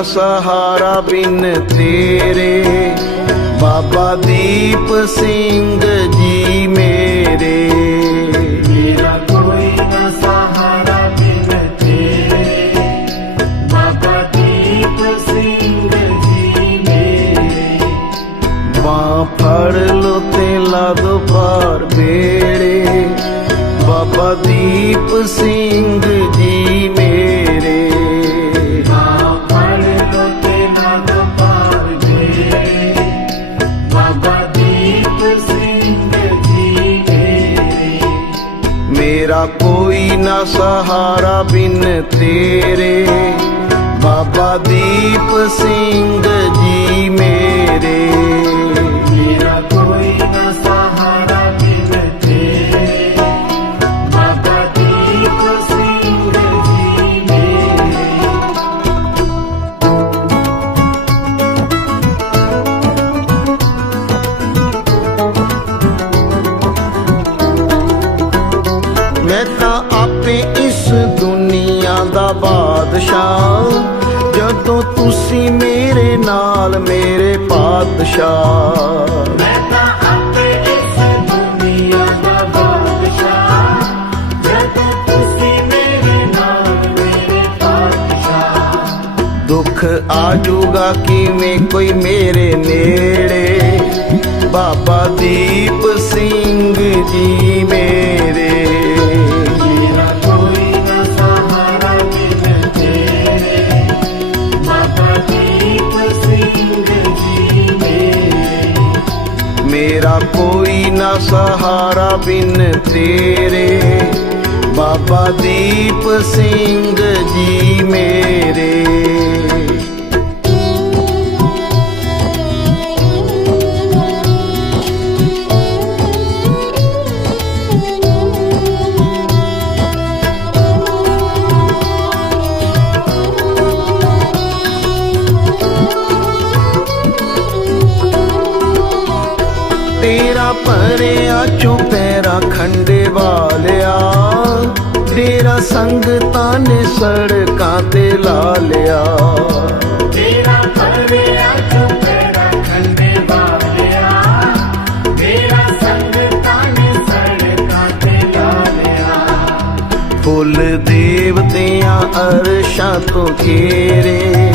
ਨਾ ਸਹਾਰਾ ਬਿਨ ਤੇਰੇ। ਬਾਬਾ ਦੀਪ ਸਿੰਘ ਜੀ ਮੇਰੇ। ਮੇਰਾ ਕੋਈ ਨਾ ਸਹਾਰਾ ਬਿਨ ਤੇਰੇ। ਬਾਬਾ ਦੀਪ ਸਿੰਘ ਜੀ ਮੇਰੇ। ਬਾਹ ਫੜ ਲੋ ਤੇ ਲਾ ਦੋ ਪਾਰ ਬੇੜੇ। ਬਾਬਾ ਦੀਪ ਸਿੰਘ ਸਹਾਰਾ ਬਿਨ ਤੇਰੇ। ਬਾਬਾ ਦੀਪ ਸਿੰਘ ਜੀ ਮੇਰੇ। ਮੇਰਾ ਕੋਈ ਤਾਂ ਇਸ ਦੁਨੀਆ ਦਾ ਬਾਦਸ਼ਾਹ। ਜਦੋਂ ਤੁਸੀਂ ਮੇਰੇ ਨਾਲ ਮੇਰੇ ਪਾਤਸ਼ਾਹ। ਮੈਂ ਤਾਂ ਆਪੇ ਇਸ ਦੁਨੀਆ ਦਾ ਬਾਦਸ਼ਾਹ। ਜਦੋਂ ਤੁਸੀਂ ਮੇਰੇ ਨਾਲ ਮੇਰੇ ਪਾਤਸ਼ਾਹ। ਦੁੱਖ ਆਜੂਗਾ ਕਿਵੇਂ ਕੋਈ ਮੇਰੇ ਨੇੜੇ? ਬਾਬਾ ਦੀਪ ਸਿੰਘ ਜੀ ਮੇਰਾ ਕੋਈ ਨਾ ਸਹਾਰਾ ਬਿਨ ਤੇਰੇ। ਬਾਬਾ ਦੀਪ ਸਿੰਘ ਜੀ ਮੇਰੇ। ਤੇਰਾ ਭਰਿਆ ਚੁਪੈਰਾ ਖੰਡੇ ਵਾਲਿਆ। ਤੇਰਾ ਸੰਗਤਾਂ ਨੇ ਸੜਕਾਂ ਤੇ ਲਾ ਲਿਆ। ਤੇਰਾ ਪਰਵਿਆ ਚੁਪੜਾ ਖੰਡੇ ਵਾਲਿਆ। ਤੇਰਾ ਸੰਗਤਾਂ ਨੇ ਸੜਕਾਂ ਤੇ ਲਾ ਲਿਆ। ਫੁੱਲ ਦੇਵਤਿਆਂ ਅਰਸ਼ਾਂ ਤੋਂ ਘੇਰੇ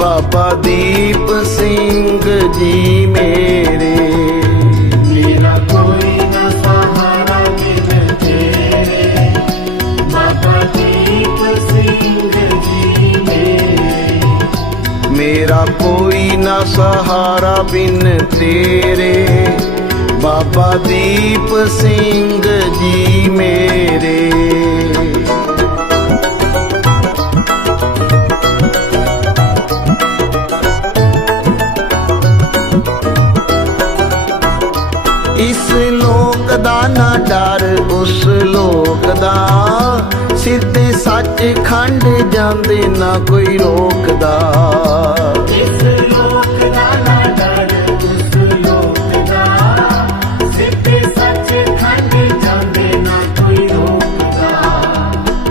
ਬਾਬਾ ਦੀਪ ਸਿੰਘ ਜੀ ਮੇਰੇ। ਮੇਰਾ ਕੋਈ ਨਾ ਸਹਾਰਾ ਬਿਨ ਤੇਰੇ ਬਾਬਾ ਦੀਪ ਸਿੰਘ ਜੀ ਮੇਰੇ ਮੇਰਾ ਕੋਈ ਨਾ ਸਹਾਰਾ ਬਿਨ ਤੇਰੇ ਬਾਬਾ ਦੀਪ ਸਿੰਘ ਇਸ ਲੋਕ ਦਾ ਨਾ ਡਰ ਉਸ ਲੋਕ ਦਾ ਸਿੱਧੇ ਸੱਚ ਖੰਡ ਜਾਂਦੇ ਨਾ ਕੋਈ ਰੋਕਦਾ ਇਸ ਲੋਕ ਦਾ ਨਾ ਡਰ ਉਸ ਲੋਕ ਦਾ ਸਿੱਧੇ ਸੱਚ ਖੰਡ ਜਾਂਦੇ ਨਾ ਕੋਈ ਰੋਕਦਾ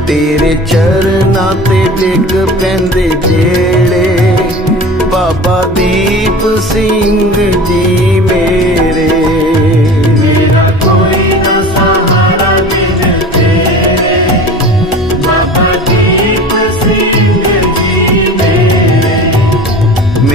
ਤੇਰੇ ਚਰਨਾਂ ਤੇ ਡਿੱਗ ਪੈਂਦੇ ਜਿਹੜੇ ਬਾਬਾ ਦੀਪ ਸਿੰਘ ਜੀ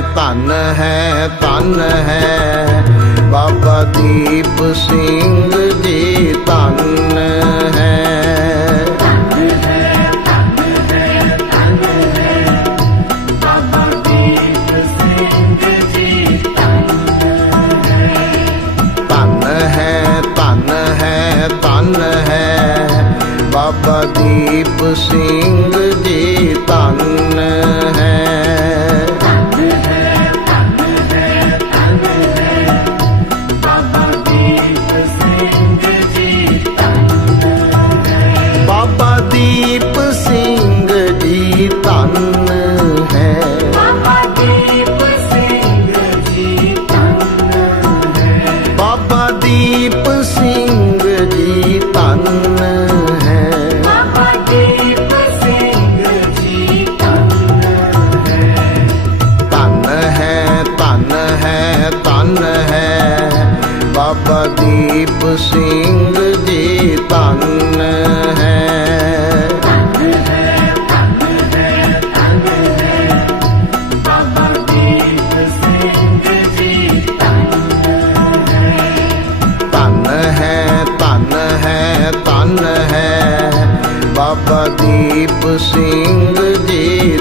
ਧਨ ਹੈ ਧਨ ਹੈ। ਬਾਬਾ ਦੀਪ ਸਿੰਘ ਜੀ ਧਨ ਹੈ। ਧਨ ਹੈ ਧਨ ਹੈ ਬਾਬਾ ਦੀਪ ਸਿੰਘ ਜੀ ਧੰਨ ਹੈ। ਬਾਬਾ ਦੀਪ ਸਿੰਘ ਜੀ ਧਨ ਹੈ। ਬਾਬਾ ਧਨ ਹੈ ਧਨ ਹੈ ਧਨ ਹੈ। ਬਾਬਾ ਦੀਪ ਸਿੰਘ ਜੀ